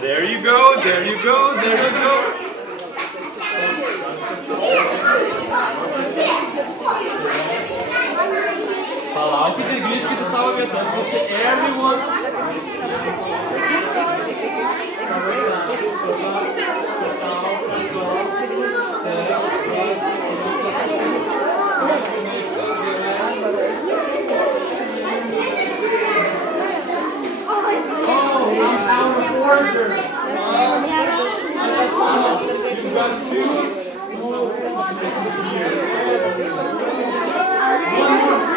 There you go, there you go, there you go. Palaukite ir grįžkite į savo vietas. Everyone. You've got two.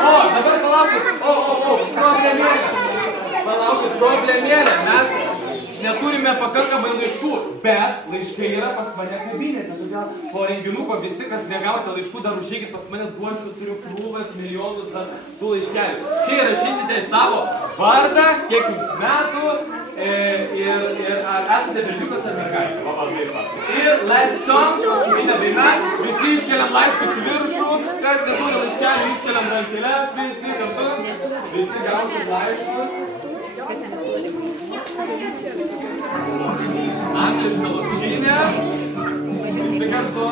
O, dabar palaukit. Problemėlė. Mes neturime pakankamai laiškų, bet laiškai yra pas mane kabinėse. Todėl po renginuko visi, kas negavote laiškų, dar užeikit pas mane, duosiu, turiu krūvas, milijonus dar tų laiškelių. Čia įrašysite į savo vardą, kiek jums metų ir ar esate berniukas ar mergaitė. Ir last song, paskutinė daina, visi iškeliam laiškus į viršų, kas neturi laiškelių, iškeliam rankeles, visi kartu, visi gausim laiškus. Angliška lopšinė, visi kartu.